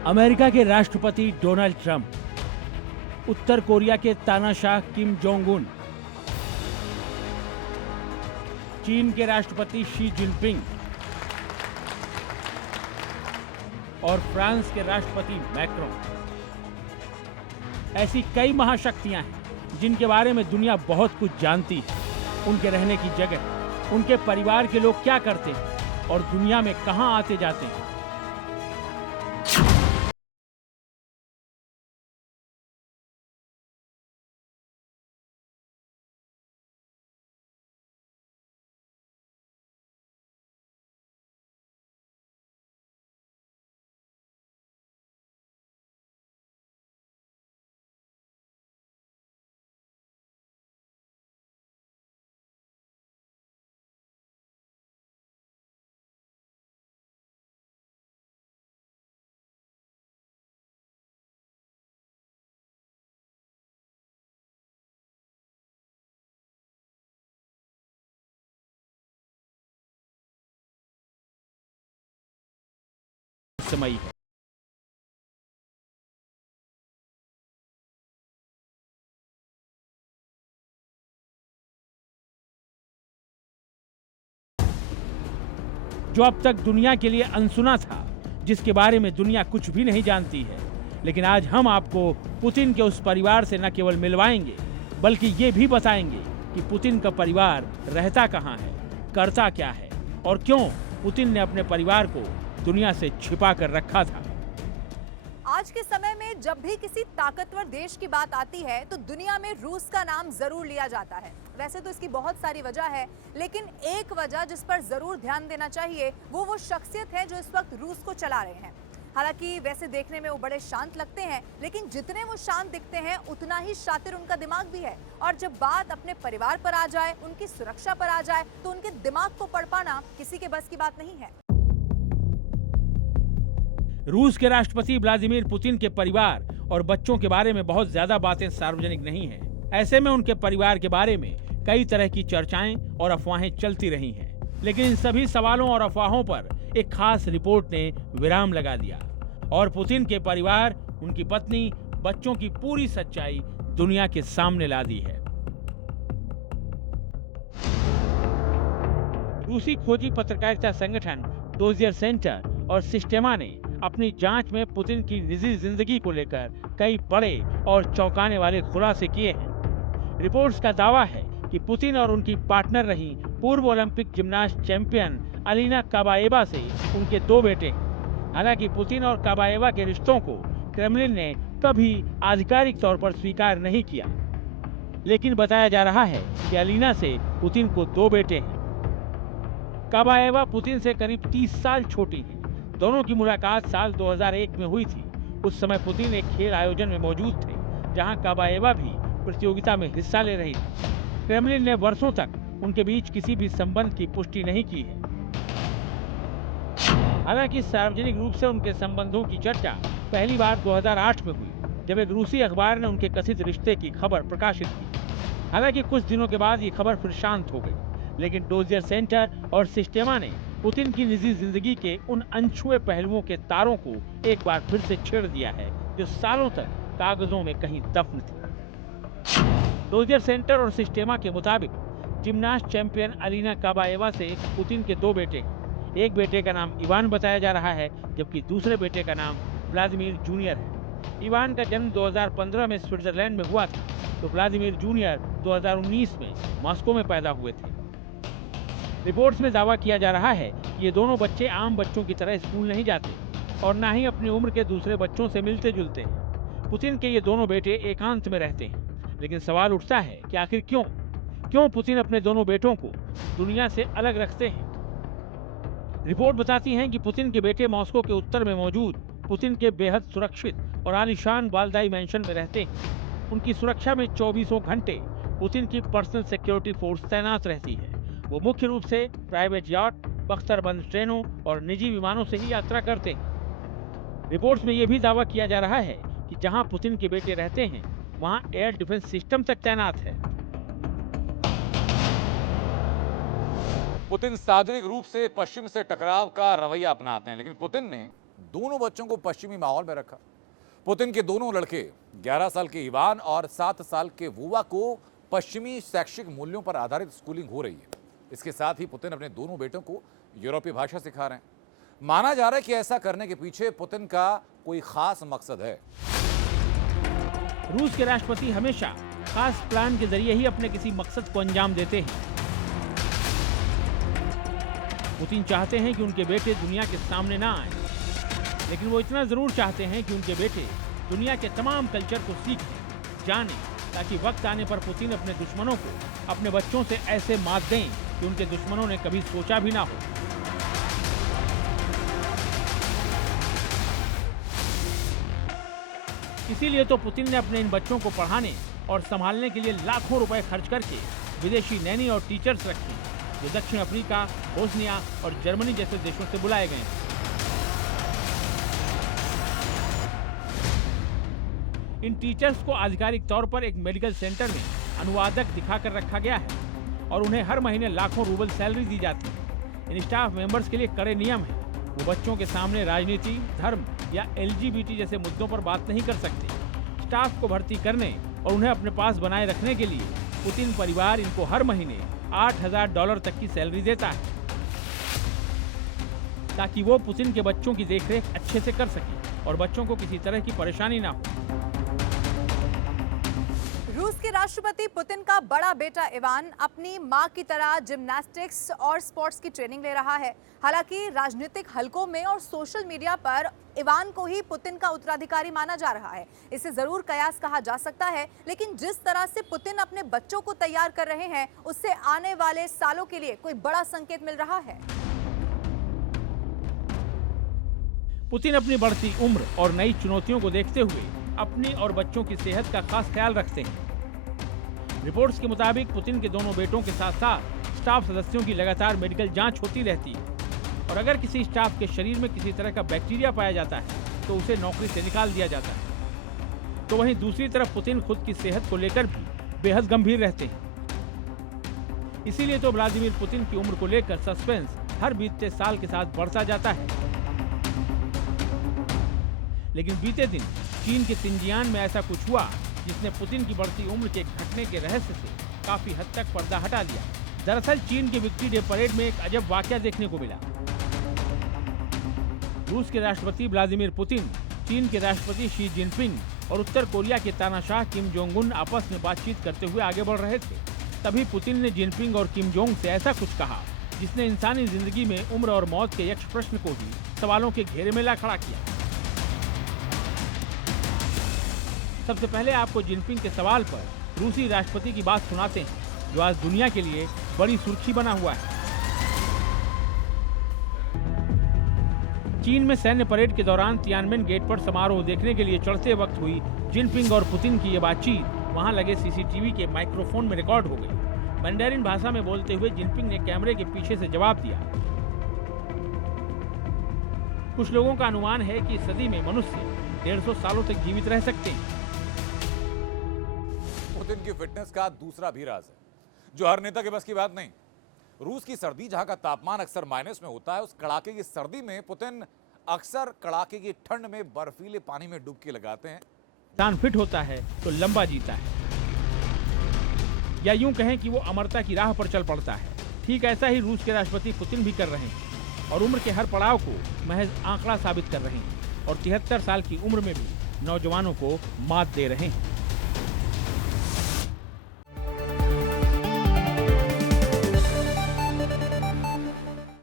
America के राष्ट्रपति Donald Trump, उत्तर Korea के तानाशाह किम जोंग उन, चीन के राष्ट्रपति शी जिनपिंग और फ्रांस के राष्ट्रपति मैक्रोन, ऐसी कई महाशक्तियां हैं जिनके बारे में दुनिया बहुत कुछ जानती है। उनके रहने की जगह, उनके परिवार के लोग क्या करते हैं और दुनिया में कहां आते जाते हैं। समय है। जो अब तक दुनिया के लिए अनसुना था, जिसके बारे में दुनिया कुछ भी नहीं जानती है, लेकिन आज हम आपको पुतिन के उस परिवार से न केवल मिलवाएंगे, बल्कि ये भी बताएंगे कि पुतिन का परिवार रहता कहाँ है, करता क्या है और क्यों पुतिन ने अपने परिवार को दुनिया से छिपा कर रखा था। आज के समय में जब भी किसी ताकतवर देश की बात आती है तो दुनिया में रूस का नाम जरूर लिया जाता है। वैसे तो इसकी बहुत सारी वजह है, लेकिन एक वजह जिस पर जरूर ध्यान देना चाहिए वो शख्सियत है जो इस वक्त रूस को चला रहे हैं। हालांकि वैसे देखने में वो बड़े शांत लगते हैं, लेकिन जितने वो शांत दिखते हैं उतना ही शातिर उनका दिमाग भी है। और जब बात अपने परिवार पर आ जाए, उनकी सुरक्षा पर आ जाए, तो उनके दिमाग को पढ़ पाना किसी के बस की बात नहीं है। रूस के राष्ट्रपति व्लादिमीर पुतिन के परिवार और बच्चों के बारे में बहुत ज्यादा बातें सार्वजनिक नहीं हैं। ऐसे में उनके परिवार के बारे में कई तरह की चर्चाएं और अफवाहें चलती रही हैं। लेकिन इन सभी सवालों और अफवाहों पर एक खास रिपोर्ट ने विराम लगा दिया और पुतिन के परिवार, उनकी पत्नी, बच्चों की पूरी सच्चाई दुनिया के सामने ला दी है। रूसी खोजी पत्रकारिता संगठन डोजियर सेंटर और सिस्टेमा ने अपनी जांच में पुतिन की निजी जिंदगी को लेकर कई बड़े और चौंकाने वाले खुलासे किए हैं। रिपोर्ट्स का दावा है कि पुतिन और उनकी पार्टनर रही पूर्व ओलंपिक जिम्नास्ट चैंपियन अलीना काबाएवा से उनके 2 बेटे हैं। हालांकि पुतिन और काबाएवा के रिश्तों को क्रेमलिन ने कभी आधिकारिक तौर पर स्वीकार नहीं किया, लेकिन बताया जा रहा है कि अलीना से पुतिन को 2 बेटे हैं। काबाएवा पुतिन से करीब 30 साल छोटी हैं। दोनों की मुलाकात साल 2001 में हुई थी। उस समय पुतिन एक खेल आयोजन में मौजूद थे, जहां काबाएवा भी प्रतियोगिता में हिस्सा ले रही थी। क्रेमलिन ने वर्षों तक उनके बीच किसी भी संबंध की पुष्टि नहीं की है। हालांकि सार्वजनिक रूप से उनके संबंधों की चर्चा पहली बार 2008 में हुई, जब एक रूसी अखबार ने उनके कथित रिश्ते की खबर प्रकाशित की। हालांकि कुछ दिनों के बाद ये खबर फिर शांत हो गई, लेकिन डोजियर सेंटर और सिस्टेमा ने पुतिन की निजी जिंदगी के उन अनछुए पहलुओं के तारों को एक बार फिर से छेड़ दिया है, जो सालों तक कागजों में कहीं दफन थी। डोजियर सेंटर और सिस्टेमा के मुताबिक जिम्नास्ट चैंपियन अलीना काबाएवा से पुतिन के 2 बेटे हैं। एक बेटे का नाम इवान बताया जा रहा है, जबकि दूसरे बेटे का नाम व्लादिमीर जूनियर है। इवान का जन्म 2015 में स्विट्जरलैंड में हुआ था, तो व्लादिमीर जूनियर 2019 में मॉस्को में पैदा हुए थे। रिपोर्ट्स में दावा किया जा रहा है कि ये दोनों बच्चे आम बच्चों की तरह स्कूल नहीं जाते और ना ही अपनी उम्र के दूसरे बच्चों से मिलते जुलते हैं। पुतिन के ये दोनों बेटे एकांत में रहते हैं, लेकिन सवाल उठता है कि आखिर क्यों पुतिन अपने दोनों बेटों को दुनिया से अलग रखते हैं। रिपोर्ट बताती है कि पुतिन के बेटे मॉस्को के उत्तर में मौजूद पुतिन के बेहद सुरक्षित और आलीशान वालदाई मैंशन में रहते हैं। उनकी सुरक्षा में 24 घंटे पुतिन की पर्सनल सिक्योरिटी फोर्स तैनात रहती है। वो मुख्य रूप से प्राइवेट याट, बख्तरबंद ट्रेनों और निजी विमानों से ही यात्रा करते हैं। रिपोर्ट्स में यह भी दावा किया जा रहा है कि जहां पुतिन के बेटे रहते हैं, वहां एयर डिफेंस सिस्टम तक तैनात है। पुतिन सार्वजनिक रूप से पश्चिम से टकराव का रवैया अपनाते हैं, लेकिन पुतिन ने दोनों बच्चों को पश्चिमी माहौल में रखा। पुतिन के दोनों लड़के 11 साल के इवान और 7 साल के वुवा को पश्चिमी शैक्षिक मूल्यों पर आधारित स्कूलिंग हो रही है। इसके साथ ही पुतिन अपने दोनों बेटों को यूरोपीय भाषा सिखा रहे हैं। माना जा रहा है कि ऐसा करने के पीछे पुतिन का कोई खास मकसद है। रूस के राष्ट्रपति हमेशा खास प्लान के जरिए ही अपने किसी मकसद को अंजाम देते हैं। पुतिन चाहते हैं कि उनके बेटे दुनिया के सामने ना आए, लेकिन वो इतना जरूर चाहते हैं कि उनके बेटे दुनिया के तमाम कल्चर को सीखें, जानें, ताकि वक्त आने पर पुतिन अपने दुश्मनों को अपने बच्चों से ऐसे मात दें कि उनके दुश्मनों ने कभी सोचा भी ना हो। इसीलिए तो पुतिन ने अपने इन बच्चों को पढ़ाने और संभालने के लिए लाखों रुपए खर्च करके विदेशी नैनी और टीचर्स रखे, जो दक्षिण अफ्रीका, बोस्निया और जर्मनी जैसे देशों से बुलाए गए हैं। इन टीचर्स को आधिकारिक तौर पर एक मेडिकल सेंटर में अनुवादक दिखाकर रखा गया है और उन्हें हर महीने लाखों रूबल सैलरी दी जाती है। इन स्टाफ मेंबर्स के लिए कड़े नियम हैं। वो बच्चों के सामने राजनीति, धर्म या LGBT जैसे मुद्दों पर बात नहीं कर सकते। स्टाफ को भर्ती करने और उन्हें अपने पास बनाए रखने के लिए पुतिन परिवार इनको हर महीने $8,000 तक की सैलरी देता है, ताकि वो पुतिन के बच्चों की देखरेख अच्छे से कर सके और बच्चों को किसी तरह की परेशानी ना हो। रूस के राष्ट्रपति पुतिन का बड़ा बेटा इवान अपनी मां की तरह जिम्नास्टिक्स और स्पोर्ट्स की ट्रेनिंग ले रहा है। हालांकि राजनीतिक हलकों में और सोशल मीडिया पर इवान को ही पुतिन का उत्तराधिकारी माना जा रहा है। इसे जरूर कयास कहा जा सकता है, लेकिन जिस तरह से पुतिन अपने बच्चों को तैयार कर रहे हैं, उससे आने वाले सालों के लिए कोई बड़ा संकेत मिल रहा है। पुतिन अपनी बढ़ती उम्र और नई चुनौतियों को देखते हुए अपनी और बच्चों की सेहत का खास ख्याल रखते हैं। रिपोर्ट्स के मुताबिक पुतिन के दोनों बेटों के साथ साथ स्टाफ सदस्यों की लगातार मेडिकल जांच होती रहती है और अगर किसी स्टाफ के शरीर में किसी तरह का बैक्टीरिया पाया जाता है तो उसे नौकरी से निकाल दिया जाता है। तो वहीं दूसरी तरफ पुतिन खुद की सेहत को लेकर भी बेहद गंभीर रहते हैं। इसीलिए तो व्लादिमीर पुतिन की उम्र को लेकर सस्पेंस हर बीतते साल के साथ बढ़ता जाता है। लेकिन बीते दिन चीन के सिंजियान में ऐसा कुछ हुआ जिसने पुतिन की बढ़ती उम्र के घटने के रहस्य से काफी हद तक पर्दा हटा दिया। दरअसल चीन के विक्ट्री डे परेड में एक अजब वाकया देखने को मिला। रूस के राष्ट्रपति व्लादिमीर पुतिन, चीन के राष्ट्रपति शी जिनपिंग और उत्तर कोरिया के तानाशाह किम जोंग उन आपस में बातचीत करते हुए आगे बढ़ रहे थे। तभी पुतिन ने जिनपिंग और किम जोंग से ऐसा कुछ कहा जिसने इंसानी जिंदगी में उम्र और मौत के यक्ष प्रश्न को ही सवालों के घेरे में ला खड़ा किया। सबसे पहले आपको जिनपिंग के सवाल पर रूसी राष्ट्रपति की बात सुनाते हैं, जो आज दुनिया के लिए बड़ी सुर्खी बना हुआ है। चीन में सैन्य परेड के दौरान तियानमेन गेट पर समारोह देखने के लिए चढ़ते वक्त हुई जिनपिंग और पुतिन की ये बातचीत वहां लगे CCTV के माइक्रोफोन में रिकॉर्ड हो गई। मैंडेरिन भाषा में बोलते हुए जिनपिंग ने कैमरे के पीछे से जवाब दिया। कुछ लोगों का अनुमान है कि इस सदी में मनुष्य 150 सालों तक जीवित रह सकते हैं। पुतिन की फिटनेस का दूसरा भी राज है, जो हर नेता के बस की बात नहीं। रूस की सर्दी, जहां का तापमान अक्सर माइनस में होता है, उस कड़ाके की सर्दी में पुतिन अक्सर कड़ाके की ठंड में बर्फीले पानी में डुबकी लगाते हैं। इंसान फिट होता है तो लंबा जीता है, या यूं कहें कि वो अमरता की राह पर चल पड़ता है। ठीक ऐसा ही रूस के राष्ट्रपति पुतिन भी कर रहे हैं और उम्र के हर पड़ाव को महज आंकड़ा साबित कर रहे हैं और 73 साल की उम्र में भी नौजवानों को मात दे रहे हैं।